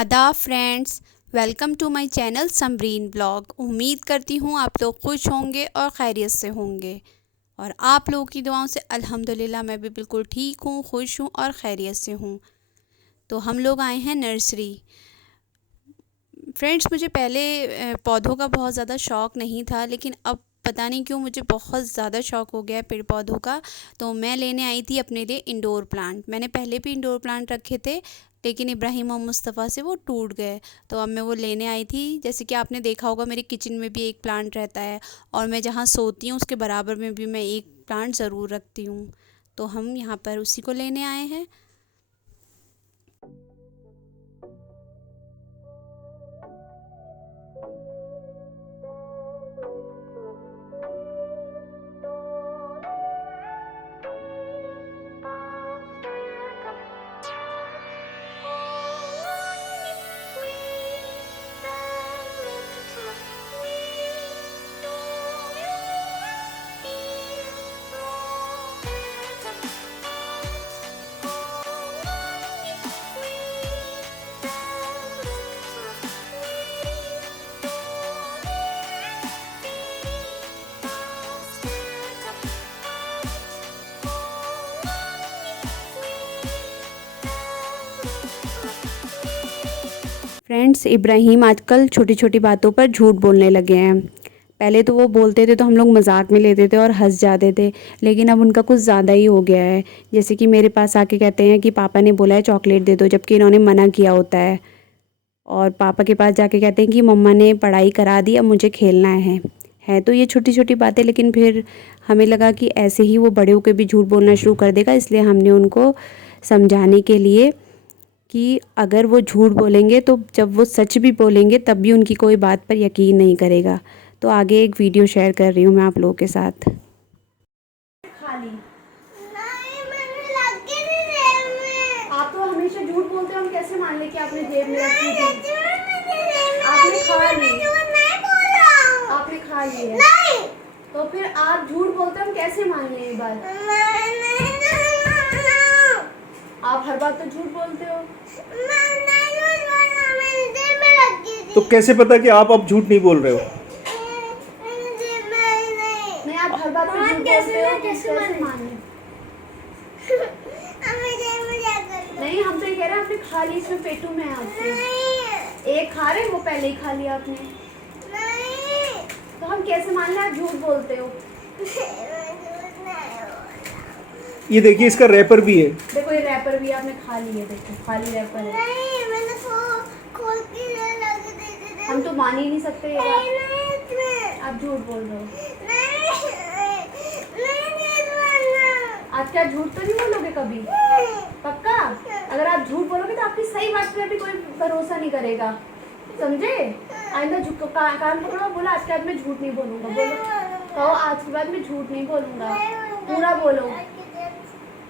आदाब friends, welcome to my channel Samreen blog. उम्मीद करती हूँ आप लोग खुश होंगे और खैरियत से होंगे और आप लोगों की दुआओं से अल्हम्दुलिल्लाह मैं भी बिल्कुल ठीक हूँ, खुश हूँ और खैरियत से हूँ। तो हम लोग आए हैं नर्सरी। फ्रेंड्स, मुझे पहले पौधों का बहुत ज़्यादा शौक़ नहीं था, लेकिन अब पता नहीं क्यों मुझे बहुत ज़्यादा शौक़ हो गया है पेड़ पौधों का। तो मैं लेने आई थी अपने लिए इंडोर प्लांट। मैंने पहले भी इंडोर प्लांट रखे थे, लेकिन इब्राहिम और मुस्तफ़ा से वो टूट गए। तो अब मैं वो लेने आई थी। जैसे कि आपने देखा होगा, मेरे किचन में भी एक प्लांट रहता है और मैं जहाँ सोती हूँ उसके बराबर में भी मैं एक प्लांट ज़रूर रखती हूँ। तो हम यहाँ पर उसी को लेने आए हैं। फ्रेंड्स, इब्राहिम आजकल छोटी छोटी बातों पर झूठ बोलने लगे हैं। पहले तो वो बोलते थे तो हम लोग मजाक में लेते थे और हंस जाते थे, लेकिन अब उनका कुछ ज़्यादा ही हो गया है। जैसे कि मेरे पास आके कहते हैं कि पापा ने बोला है चॉकलेट दे दो, जबकि इन्होंने मना किया होता है। और पापा के पास जाके कहते हैं कि मम्मा ने पढ़ाई करा दी, अब मुझे खेलना है तो ये छोटी छोटी बातें, लेकिन फिर हमें लगा कि ऐसे ही वो बड़े होकर भी झूठ बोलना शुरू कर देगा, इसलिए हमने उनको समझाने के लिए कि अगर वो झूठ बोलेंगे तो जब वो सच भी बोलेंगे तब भी उनकी कोई बात पर यकीन नहीं करेगा। तो आगे एक वीडियो शेयर कर रही हूँ मैं आप लोगों के साथ। खाली नहीं, मैंने लग के नहीं जेब में। आप तो हमेशा झूठ बोलते हो, हम कैसे मान ले कि आपने जेब में रखी थी? आपने खा ली। आपने खा ली है नहीं। तो फिर आप झूठ बोलते हो, हम कैसे मान ले ये बात? आप हर बात तो झूठ बोलते हो। तो कैसे पता कि आप अब झूठ नहीं बोल रहे हो? नहीं, आप हर बात पे झूठ बोलते हो, कैसे माने? नहीं, हम तो ये कह रहे हैं आपने खा ली, इसमें पेटू में है आपके। एक खा रहे, वो पहले ही खा लिया आपने। नहीं। तो हम कैसे मान लें आप झूठ बोलते हो? ये देखिए, इसका रैपर भी है। देखो, ये रैपर भी आपने खा ली है। देखो, खाली रैपर है। नहीं, मैंने खोल के लग दे। हम तो मान ही नहीं सकते ये बात। आप झूठ बोल रहे हो। आज क्या झूठ तो नहीं बोलोगे कभी? पक्का? अगर आप झूठ बोलोगे तो आपकी सही बात पर भी कोई भरोसा नहीं करेगा, समझे? आइंदा कान पकड़ो, बोला आज के बाद मैं झूठ नहीं बोलूंगा। बोलो, कहो आज के बाद मैं झूठ नहीं बोलूंगा। पूरा बोलो।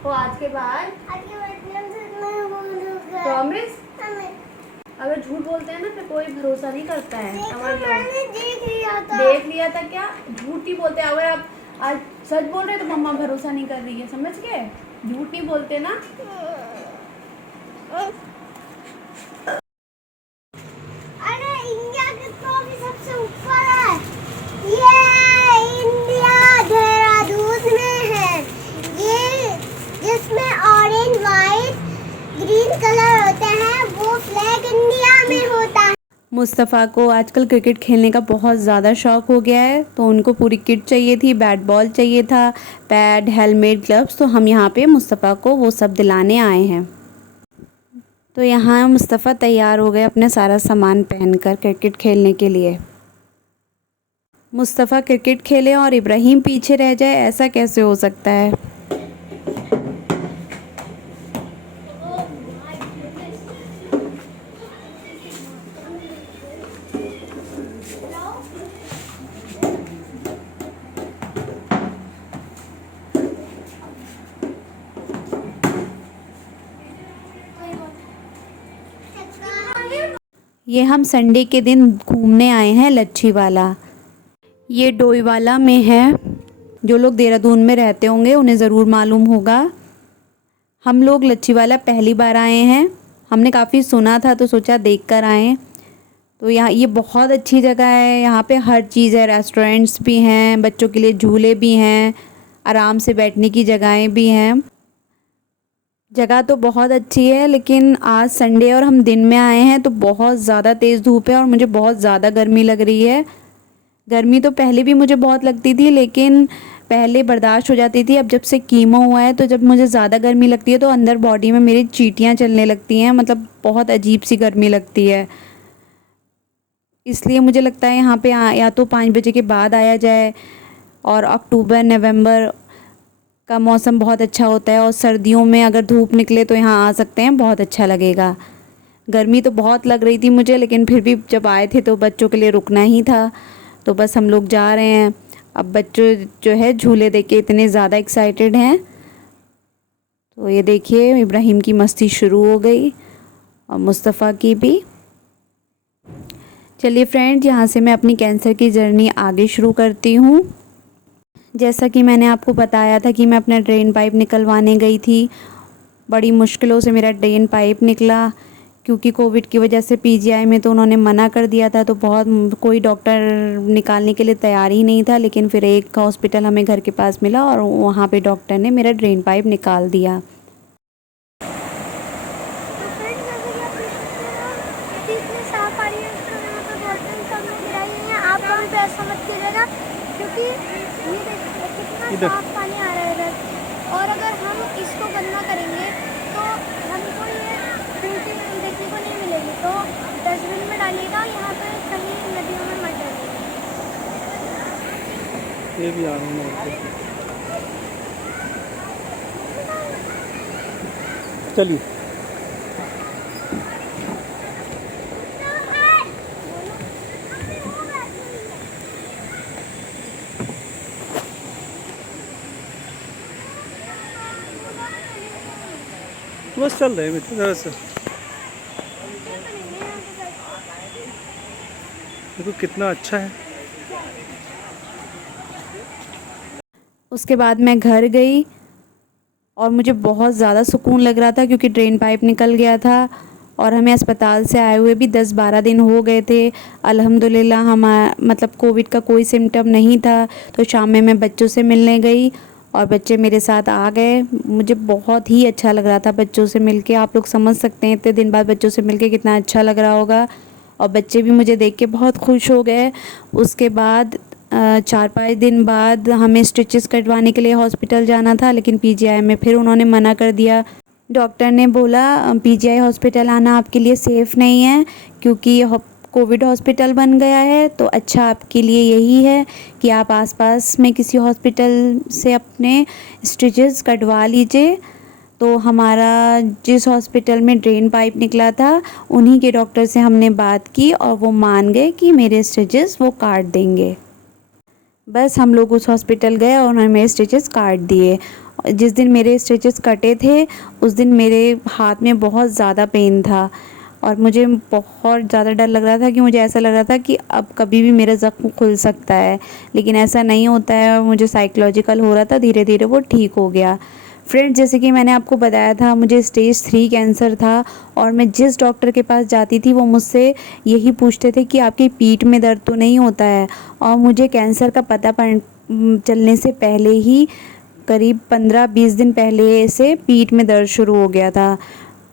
तो आज के बाद प्रॉमिस। अगर झूठ बोलते हैं ना फिर कोई भरोसा नहीं करता है। देख लिया था क्या? झूठ ही बोलते हैं। अगर आप आज सच बोल रहे तो मम्मा भरोसा नहीं कर रही है, समझ गए? झूठ नहीं बोलते ना। अरे इंडिया के तो भी सबसे ऊपर है। ये इंडिया देहरादून में है। ये जिसमें ऑरेंज वाइट ग्रीन कलर होते हैं, वो फ्लैग इंडिया में होता है। मुस्तफ़ा को आजकल क्रिकेट खेलने का बहुत ज़्यादा शौक़ हो गया है, तो उनको पूरी किट चाहिए थी। बैट बॉल चाहिए था, पैड, हेलमेट, ग्लव्स। तो हम यहाँ पे मुस्तफ़ा को वो सब दिलाने आए हैं। तो यहाँ मुस्तफ़ा तैयार हो गए अपने सारा सामान पहनकर क्रिकेट खेलने के लिए। मुस्तफ़ा क्रिकेट खेले और इब्राहिम पीछे रह जाए, ऐसा कैसे हो सकता है? ये हम संडे के दिन घूमने आए हैं लच्छीवाला। ये डोईवाला में है। जो लोग देहरादून में रहते होंगे उन्हें ज़रूर मालूम होगा। हम लोग लच्छीवाला पहली बार आए हैं। हमने काफ़ी सुना था तो सोचा देख कर आएँ। तो यहाँ ये बहुत अच्छी जगह है, यहाँ पे हर चीज़ है, रेस्टोरेंट्स भी हैं, बच्चों के लिए झूले भी हैं, आराम से बैठने की जगहें भी हैं। जगह तो बहुत अच्छी है, लेकिन आज संडे और हम दिन में आए हैं तो बहुत ज़्यादा तेज़ धूप है और मुझे बहुत ज़्यादा गर्मी लग रही है। गर्मी तो पहले भी मुझे बहुत लगती थी, लेकिन पहले बर्दाश्त हो जाती थी। अब जब से कीमो हुआ है तो जब मुझे ज़्यादा गर्मी लगती है तो अंदर बॉडी में मेरी चींटियाँ चलने लगती हैं, मतलब बहुत अजीब सी गर्मी लगती है। इसलिए मुझे लगता है यहाँ पे या तो 5 बजे के बाद आया जाए, और अक्टूबर नवंबर का मौसम बहुत अच्छा होता है, और सर्दियों में अगर धूप निकले तो यहाँ आ सकते हैं, बहुत अच्छा लगेगा। गर्मी तो बहुत लग रही थी मुझे, लेकिन फिर भी जब आए थे तो बच्चों के लिए रुकना ही था, तो बस हम लोग जा रहे हैं। अब बच्चे जो है झूले देख के इतने ज़्यादा एक्साइटेड हैं। तो ये देखिए इब्राहिम की मस्ती शुरू हो गई और मुस्तफ़ा की भी। चलिए फ्रेंड्स, यहाँ से मैं अपनी कैंसर की जर्नी आगे शुरू करती हूँ। जैसा कि मैंने आपको बताया था कि मैं अपना ड्रेन पाइप निकलवाने गई थी। बड़ी मुश्किलों से मेरा ड्रेन पाइप निकला, क्योंकि कोविड की वजह से पीजीआई में तो उन्होंने मना कर दिया था, तो बहुत कोई डॉक्टर निकालने के लिए तैयार ही नहीं था। लेकिन फिर एक हॉस्पिटल हमें घर के पास मिला और वहाँ पे डॉक्टर ने मेरा ड्रेन पाइप निकाल दिया। इतनी साफ आ रही है, आप कभी भी ऐसा मत कीजिएगा, क्योंकि ये देखिए कितना साफ पानी आ रहा है इधर। और अगर हम इसको गंदा करेंगे तो हमको ये ब्यूटी देखने को नहीं मिलेगी। तो डस्टबिन में डालिएगा, यहाँ पर कहीं नदियों में मत डालिएगा। ये भी आ रही है। चलिए बस चल रहे हैं बेटा, ज़रा सा देखो कितना अच्छा है। उसके बाद मैं घर गई और मुझे बहुत ज़्यादा सुकून लग रहा था, क्योंकि ड्रेन पाइप निकल गया था और हमें अस्पताल से आए हुए भी 10-12 दिन हो गए थे। अल्हम्दुलिल्लाह हम मतलब कोविड का कोई सिम्टम नहीं था। तो शाम में मैं बच्चों से मिलने गई और बच्चे मेरे साथ आ गए। मुझे बहुत ही अच्छा लग रहा था बच्चों से मिलके। आप लोग समझ सकते हैं इतने दिन बाद बच्चों से मिलके कितना अच्छा लग रहा होगा, और बच्चे भी मुझे देख के बहुत खुश हो गए। उसके बाद 4-5 दिन बाद हमें स्टिचेस कटवाने के लिए हॉस्पिटल जाना था, लेकिन पीजीआई में फिर उन्होंने मना कर दिया। डॉक्टर ने बोला पीजीआई हॉस्पिटल आना आपके लिए सेफ़ नहीं है, क्योंकि ये कोविड हॉस्पिटल बन गया है। तो अच्छा आपके लिए यही है कि आप आसपास में किसी हॉस्पिटल से अपने स्टिचेस कटवा लीजिए। तो हमारा जिस हॉस्पिटल में ड्रेन पाइप निकला था उन्हीं के डॉक्टर से हमने बात की और वो मान गए कि मेरे स्टिचेस वो काट देंगे। बस हम लोग उस हॉस्पिटल गए और उन्होंने मेरे स्टिचेस काट दिए। जिस दिन मेरे स्टिचेस कटे थे उस दिन मेरे हाथ में बहुत ज़्यादा पेन था और मुझे बहुत ज़्यादा डर लग रहा था, कि मुझे ऐसा लग रहा था कि अब कभी भी मेरा ज़ख्म खुल सकता है, लेकिन ऐसा नहीं होता है। और मुझे साइकोलॉजिकल हो रहा था, धीरे धीरे वो ठीक हो गया। फ्रेंड्स, जैसे कि मैंने आपको बताया था मुझे स्टेज 3 कैंसर था, और मैं जिस डॉक्टर के पास जाती थी वो मुझसे यही पूछते थे कि आपकी पीठ में दर्द तो नहीं होता है। और मुझे कैंसर का पता चलने से पहले ही करीब 15-20 दिन पहले से पीठ में दर्द शुरू हो गया था।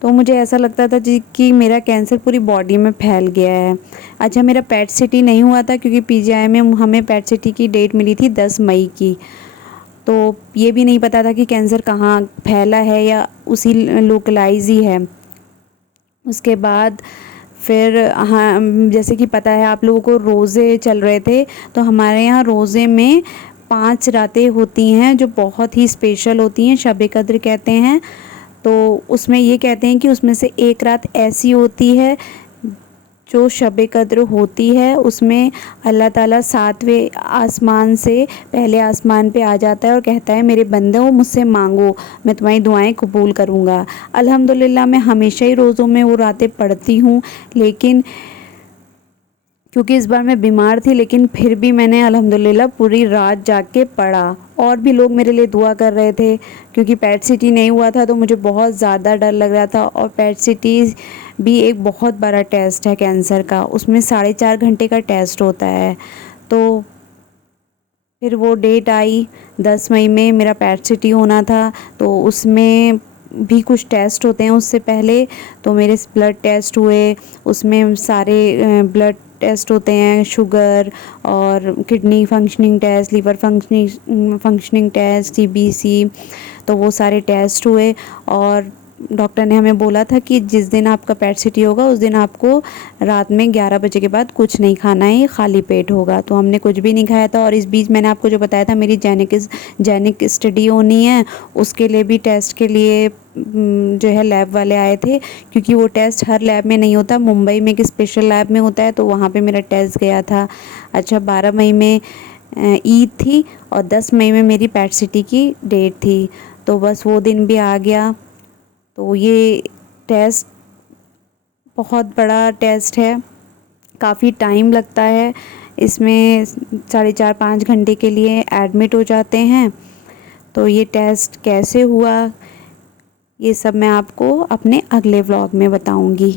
तो मुझे ऐसा लगता था कि मेरा कैंसर पूरी बॉडी में फैल गया है। अच्छा, मेरा पेट सिटी नहीं हुआ था, क्योंकि पीजीआई में हमें पेट सिटी की डेट मिली थी 10 मई की। तो ये भी नहीं पता था कि कैंसर कहाँ फैला है या उसी लोकलाइज ही है। उसके बाद फिर हाँ, जैसे कि पता है आप लोगों को रोज़े चल रहे थे, तो हमारे यहाँ रोज़े में 5 रातें होती हैं जो बहुत ही स्पेशल होती हैं, शब-ए कद्र कहते हैं। तो उसमें ये कहते हैं कि उसमें से एक रात ऐसी होती है जो शब-ए कद्र होती है, उसमें अल्लाह ताला 7वें आसमान से पहले आसमान पे आ जाता है और कहता है मेरे बंदों मुझसे मांगो, मैं तुम्हारी दुआएं कबूल करूँगा। अल्हम्दुलिल्लाह मैं हमेशा ही रोज़ों में वो रातें पढ़ती हूँ, लेकिन क्योंकि इस बार मैं बीमार थी, लेकिन फिर भी मैंने अल्हम्दुलिल्लाह पूरी रात जाग के पढ़ा। और भी लोग मेरे लिए दुआ कर रहे थे, क्योंकि पेट सीटी नहीं हुआ था तो मुझे बहुत ज़्यादा डर लग रहा था। और पेट सीटी भी एक बहुत बड़ा टेस्ट है कैंसर का, उसमें 4.5 घंटे का टेस्ट होता है। तो फिर वो डेट आई, 10 मई में मेरा पेट सीटी होना था। तो उसमें भी कुछ टेस्ट होते हैं उससे पहले, तो मेरे ब्लड टेस्ट हुए, उसमें सारे ब्लड टेस्ट होते हैं, शुगर और kidney functioning test, liver functioning test, CBC, तो वो सारे टेस्ट हुए। और डॉक्टर ने हमें बोला था कि जिस दिन आपका पेट सीटी होगा उस दिन आपको रात में 11 बजे के बाद कुछ नहीं खाना है, ये खाली पेट होगा। तो हमने कुछ भी नहीं खाया था। और इस बीच मैंने आपको जो बताया था मेरी जेनिक स्टडी होनी है, उसके लिए भी टेस्ट के लिए जो है लैब वाले आए थे, क्योंकि वो टेस्ट हर लैब में नहीं होता, मुंबई में एक स्पेशल लैब में होता है, तो वहाँ पे मेरा टेस्ट गया था। अच्छा, 12 मई में ईद थी और 10 मई में मेरी पेट सीटी की डेट थी, तो बस वो दिन भी आ गया। तो ये टेस्ट बहुत बड़ा टेस्ट है, काफ़ी टाइम लगता है इसमें, 4.5-5 घंटे के लिए एडमिट हो जाते हैं। तो ये टेस्ट कैसे हुआ, ये सब मैं आपको अपने अगले व्लॉग में बताऊंगी।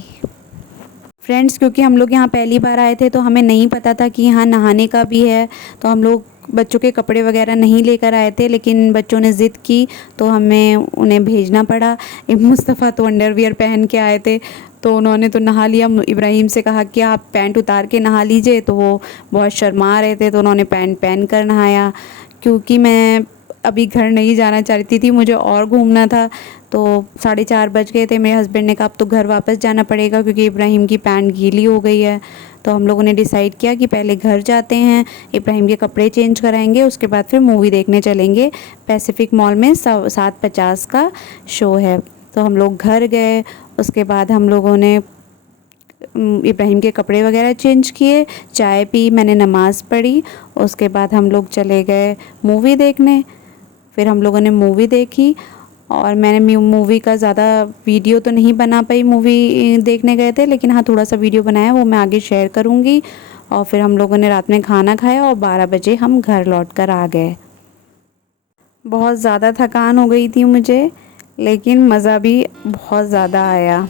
फ्रेंड्स, क्योंकि हम लोग यहाँ पहली बार आए थे तो हमें नहीं पता था कि यहाँ नहाने का भी है, तो हम लोग बच्चों के कपड़े वगैरह नहीं लेकर आए थे, लेकिन बच्चों ने ज़िद की तो हमें उन्हें भेजना पड़ा। मुस्तफ़ा तो अंडरवियर पहन के आए थे, तो उन्होंने तो नहा लिया। इब्राहिम से कहा कि आप पैंट उतार के नहा लीजिए, तो वो बहुत शर्मा रहे थे, तो उन्होंने पैंट पहन कर नहाया। क्योंकि मैं अभी घर नहीं जाना चाहती थी, मुझे और घूमना था, तो 4:30 बज गए थे। मेरे हस्बैंड ने कहा अब तो घर वापस जाना पड़ेगा, क्योंकि इब्राहिम की पैंट गीली हो गई है। तो हम लोगों ने डिसाइड किया कि पहले घर जाते हैं, इब्राहिम के कपड़े चेंज कराएंगे, उसके बाद फिर मूवी देखने चलेंगे। पैसिफिक मॉल में 7:50 का शो है। तो हम लोग घर गए, उसके बाद हम लोगों ने इब्राहिम के कपड़े वगैरह चेंज किए, चाय पी, मैंने नमाज़ पढ़ी, उसके बाद हम लोग चले गए मूवी देखने। फिर हम लोगों ने मूवी देखी, और मैंने मूवी का ज़्यादा वीडियो तो नहीं बना पाई, मूवी देखने गए थे, लेकिन हाँ थोड़ा सा वीडियो बनाया, वो मैं आगे शेयर करूँगी। और फिर हम लोगों ने रात में खाना खाया और 12 बजे हम घर लौट कर आ गए। बहुत ज़्यादा थकान हो गई थी मुझे, लेकिन मज़ा भी बहुत ज़्यादा आया।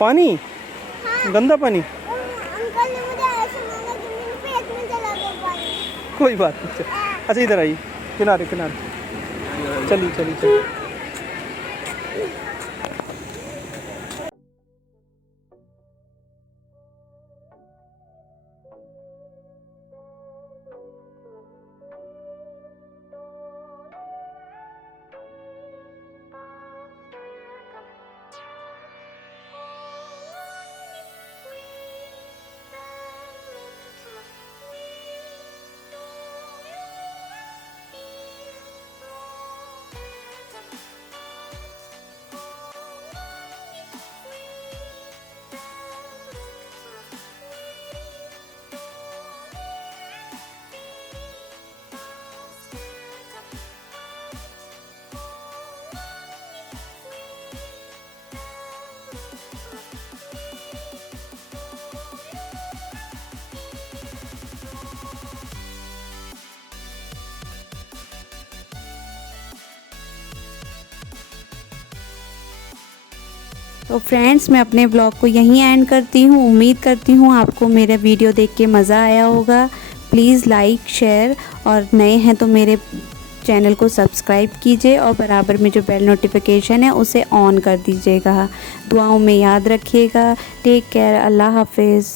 पानी, गंदा पानी, अंकल ने मुझे ऐसे मांगा कि मेरे पेट में चला गया पानी। कोई बात नहीं। अच्छा इधर आइए, किनारे किनारे, चलिए चलिए चलिए। तो फ्रेंड्स मैं अपने ब्लॉग को यहीं एंड करती हूँ। उम्मीद करती हूँ आपको मेरा वीडियो देख के मज़ा आया होगा। प्लीज़ लाइक शेयर और नए हैं तो मेरे चैनल को सब्सक्राइब कीजिए और बराबर में जो बेल नोटिफिकेशन है उसे ऑन कर दीजिएगा। दुआओं में याद रखिएगा। Take care. अल्लाह हाफिज़।